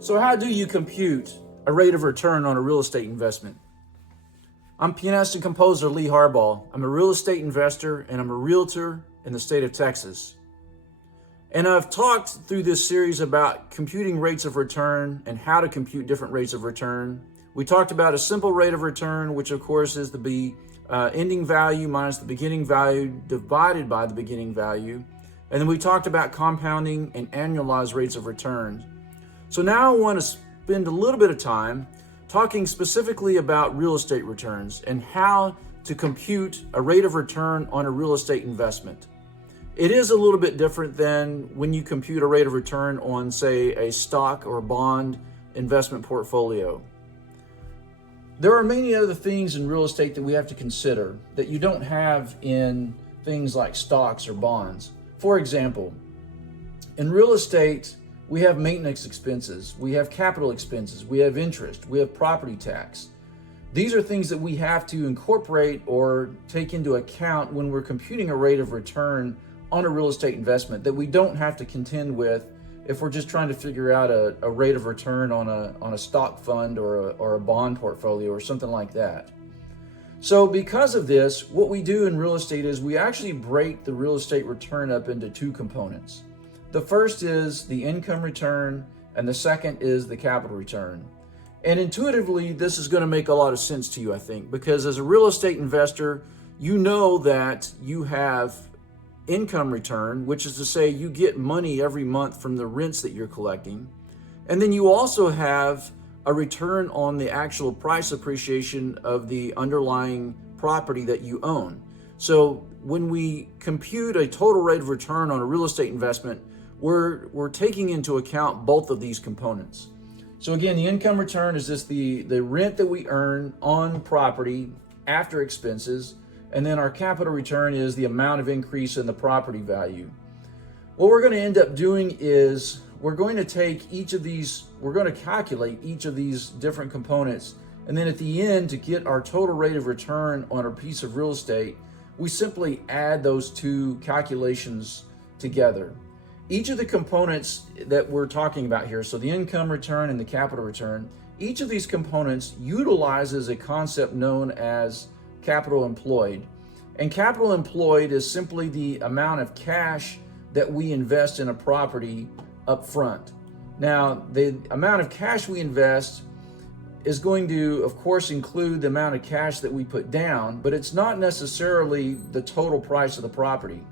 So how do you compute a rate of return on a real estate investment? I'm pianist and composer Lee Harbaugh. I'm a real estate investor and I'm a realtor in the state of Texas. And I've talked through this series about computing rates of return and how to compute different rates of return. We talked about a simple rate of return, which of course is the ending value minus the beginning value divided by the beginning value. And then we talked about compounding and annualized rates of return. So now I want to spend a little bit of time talking specifically about real estate returns and how to compute a rate of return on a real estate investment. It is a little bit different than when you compute a rate of return on, say, a stock or bond investment portfolio. There are many other things in real estate that we have to consider that you don't have in things like stocks or bonds. For example, in real estate, we have maintenance expenses, we have capital expenses, we have interest, we have property tax. These are things that we have to incorporate or take into account when we're computing a rate of return on a real estate investment that we don't have to contend with if we're just trying to figure out a rate of return on a stock fund or a bond portfolio or something like that. So because of this, what we do in real estate is we actually break the real estate return up into two components. The first is the income return, and the second is the capital return. And intuitively, this is going to make a lot of sense to you, I think, because as a real estate investor, you know that you have income return, which is to say you get money every month from the rents that you're collecting. And then you also have a return on the actual price appreciation of the underlying property that you own. So when we compute a total rate of return on a real estate investment, we're taking into account both of these components. So again, the income return is just the rent that we earn on property after expenses, and then our capital return is the amount of increase in the property value. What we're going to end up doing is we're going to take each of these, we're going to calculate each of these different components, and then at the end, to get our total rate of return on a piece of real estate, we simply add those two calculations together. Each of the components that we're talking about here, so the income return and the capital return, each of these components utilizes a concept known as capital employed. And capital employed is simply the amount of cash that we invest in a property up front. Now, the amount of cash we invest is going to, of course, include the amount of cash that we put down, but it's not necessarily the total price of the property.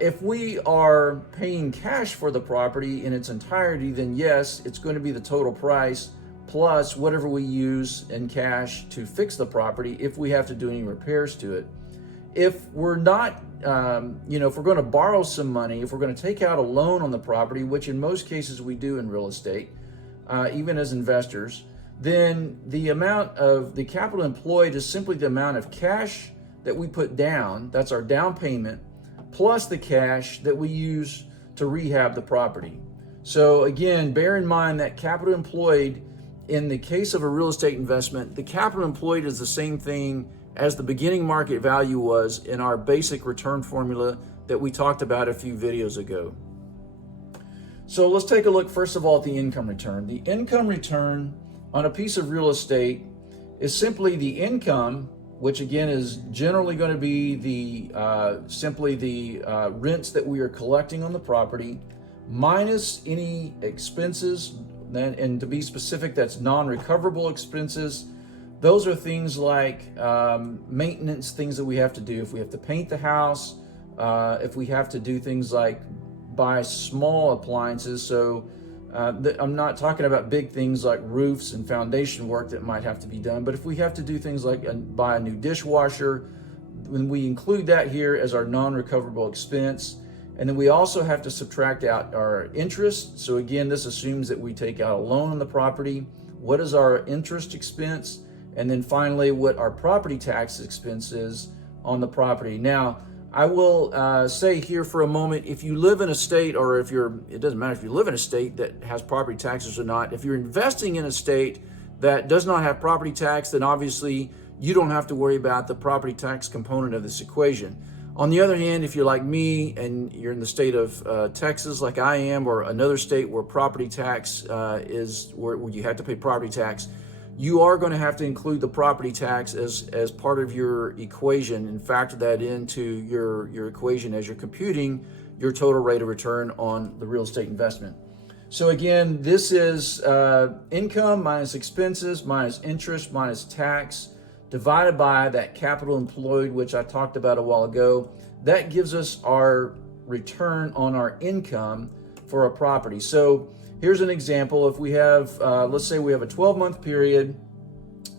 If we are paying cash for the property in its entirety, then yes, it's going to be the total price plus whatever we use in cash to fix the property if we have to do any repairs to it. If we're not, if we're going to borrow some money, if we're going to take out a loan on the property, which in most cases we do in real estate, even as investors, then the amount of the capital employed is simply the amount of cash that we put down, that's our down payment, plus the cash that we use to rehab the property. So again, bear in mind that capital employed, in the case of a real estate investment, the capital employed is the same thing as the beginning market value was in our basic return formula that we talked about a few videos ago. So let's take a look first of all at the income return. The income return on a piece of real estate is simply the income, which again is generally going to be the simply the rents that we are collecting on the property, minus any expenses, and to be specific, that's non-recoverable expenses. Those are things like maintenance, things that we have to do. If we have to paint the house, if we have to do things like buy small appliances. So I'm not talking about big things like roofs and foundation work that might have to be done, but if we have to do things like buy a new dishwasher, when we include that here as our non-recoverable expense. And then we also have to subtract out our interest. So again, this assumes that we take out a loan on the property. What is our interest expense? And then finally, what our property tax expense is on the property. Now, I will say here for a moment, if you live in a state, or it doesn't matter if you live in a state that has property taxes or not, if you're investing in a state that does not have property tax, then obviously you don't have to worry about the property tax component of this equation. On the other hand, if you're like me and you're in the state of Texas like I am, or another state where property tax is where you have to pay property tax, you are going to have to include the property tax as part of your equation and factor that into your equation as you're computing your total rate of return on the real estate investment. So again, this is income minus expenses minus interest minus tax divided by that capital employed, which I talked about a while ago. That gives us our return on our income for a property. So here's an example. If we have, let's say we have a 12-month period,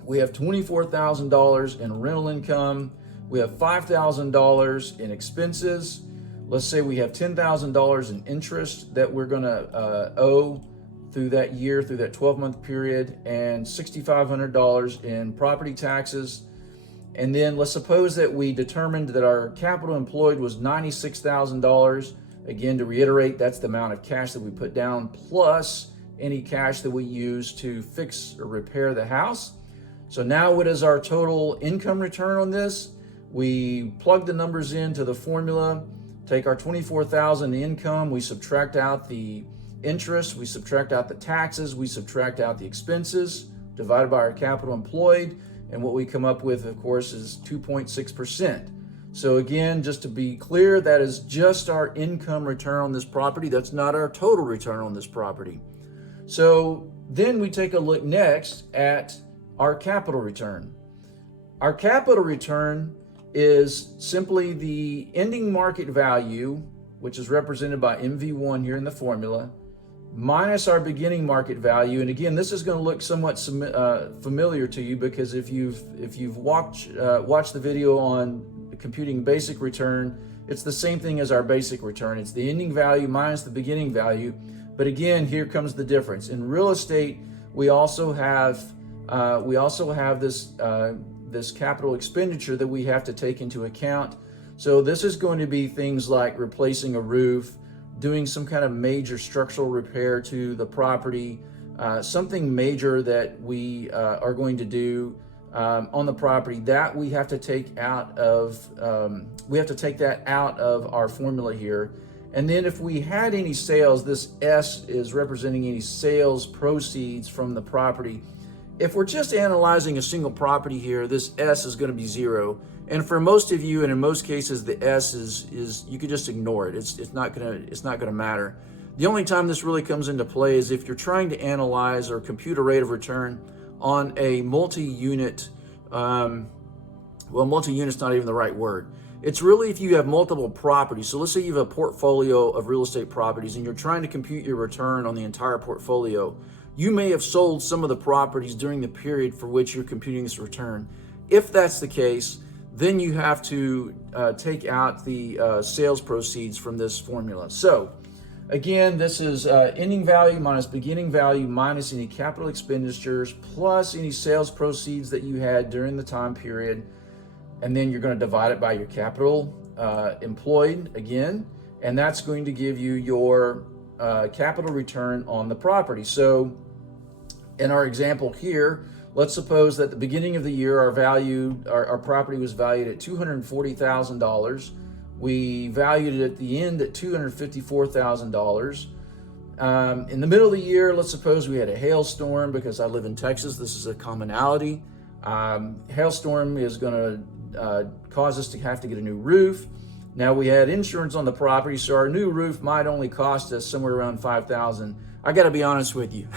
we have $24,000 in rental income, we have $5,000 in expenses. Let's say we have $10,000 in interest that we're gonna owe through that year, through that 12-month period, and $6,500 in property taxes. And then let's suppose that we determined that our capital employed was $96,000. Again, to reiterate, that's the amount of cash that we put down plus any cash that we use to fix or repair the house. So now what is our total income return on this? We plug the numbers into the formula, take our $24,000 income, we subtract out the interest, we subtract out the taxes, we subtract out the expenses, divided by our capital employed, and what we come up with, of course, is 2.6%. So again, just to be clear, that is just our income return on this property. That's not our total return on this property. So then we take a look next at our capital return. Our capital return is simply the ending market value, which is represented by MV1 here in the formula, minus our beginning market value. And again, this is going to look somewhat familiar to you, because if you've watched the video on computing basic return, it's the same thing as our basic return. It's the ending value minus the beginning value. But again, here comes the difference. In real estate, we also have this capital expenditure that we have to take into account. So this is going to be things like replacing a roof, doing some kind of major structural repair to the property, something major that we are going to do on the property that we have to take out of, that out of our formula here. And then if we had any sales, this S is representing any sales proceeds from the property. If we're just analyzing a single property here, this S is going to be 0. And for most of you, and in most cases, the S is you could just ignore it. It's not gonna matter. The only time this really comes into play is if you're trying to analyze or compute a rate of return on a multi-unit. Well, multi-unit's not even the right word. It's really if you have multiple properties. So let's say you have a portfolio of real estate properties and you're trying to compute your return on the entire portfolio. You may have sold some of the properties during the period for which you're computing this return. If that's the case, then you have to take out the sales proceeds from this formula. So again, this is ending value minus beginning value minus any capital expenditures plus any sales proceeds that you had during the time period. And then you're going to divide it by your capital employed again, and that's going to give you your capital return on the property. So in our example here, let's suppose that at the beginning of the year, our property was valued at $240,000. We valued it at the end at $254,000. In the middle of the year, let's suppose we had a hailstorm, because I live in Texas. This is a commonality. Hailstorm is going to cause us to have to get a new roof. Now we had insurance on the property, so our new roof might only cost us somewhere around $5,000. I got to be honest with you.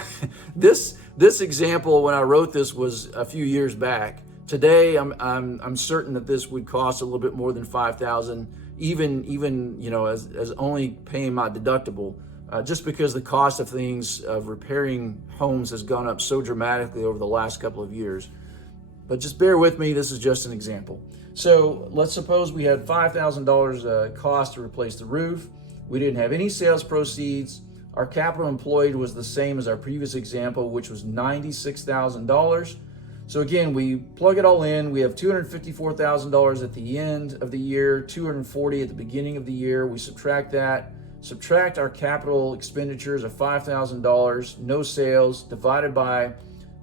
This example, when I wrote this, was a few years back. Today, I'm certain that this would cost a little bit more than $5,000, even as only paying my deductible, just because the cost of things of repairing homes has gone up so dramatically over the last couple of years. But just bear with me, this is just an example. So let's suppose we had $5,000 cost to replace the roof. We didn't have any sales proceeds. Our capital employed was the same as our previous example, which was $96,000. So again, we plug it all in. We have $254,000 at the end of the year, $240,000 at the beginning of the year. We subtract that, subtract our capital expenditures of $5,000, no sales, divided by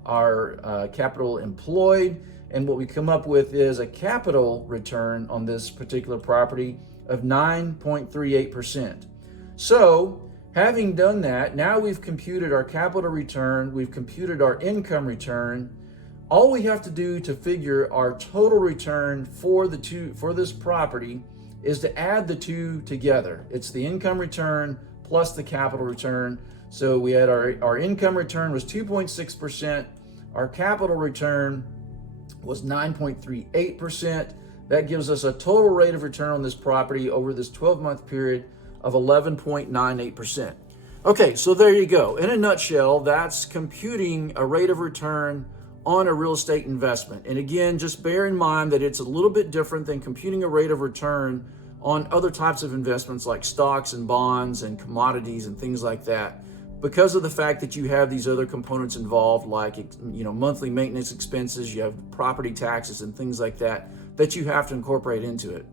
our capital employed. And what we come up with is a capital return on this particular property of 9.38%. So having done that, now we've computed our capital return, we've computed our income return. All we have to do to figure our total return for this property is to add the two together. It's the income return plus the capital return. So we had our income return was 2.6%. Our capital return was 9.38%. That gives us a total rate of return on this property over this 12-month period of 11.98%. Okay, so there you go. In a nutshell, that's computing a rate of return on a real estate investment. And again, just bear in mind that it's a little bit different than computing a rate of return on other types of investments like stocks and bonds and commodities and things like that, because of the fact that you have these other components involved, like monthly maintenance expenses, you have property taxes and things like that you have to incorporate into it.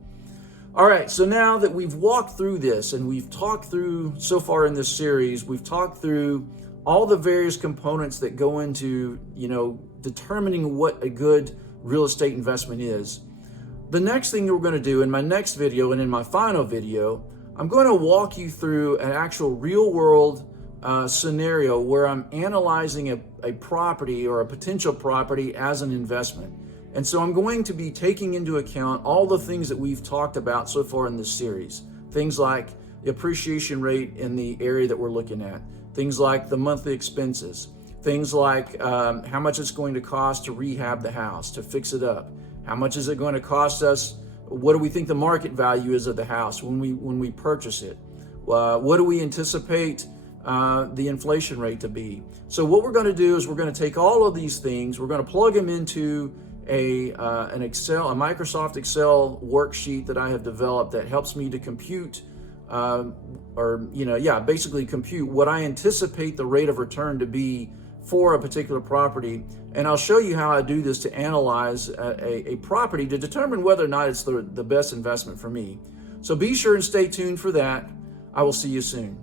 All right, so now that we've walked through this and we've talked through, so far in this series, we've talked through all the various components that go into, determining what a good real estate investment is. The next thing that we're going to do in my next video and in my final video, I'm going to walk you through an actual real world scenario where I'm analyzing a property or a potential property as an investment. And so I'm going to be taking into account all the things that we've talked about so far in this series. Things like the appreciation rate in the area that we're looking at. Things like the monthly expenses. Things like how much it's going to cost to rehab the house, to fix it up. How much is it going to cost us? What do we think the market value is of the house when we purchase it? What do we anticipate the inflation rate to be? So what we're going to do is we're going to take all of these things, we're going to plug them into an Microsoft Excel worksheet that I have developed that helps me to compute basically compute what I anticipate the rate of return to be for a particular property. And I'll show you how I do this to analyze a property to determine whether or not it's the best investment for me. So be sure and stay tuned for that. I will see you soon.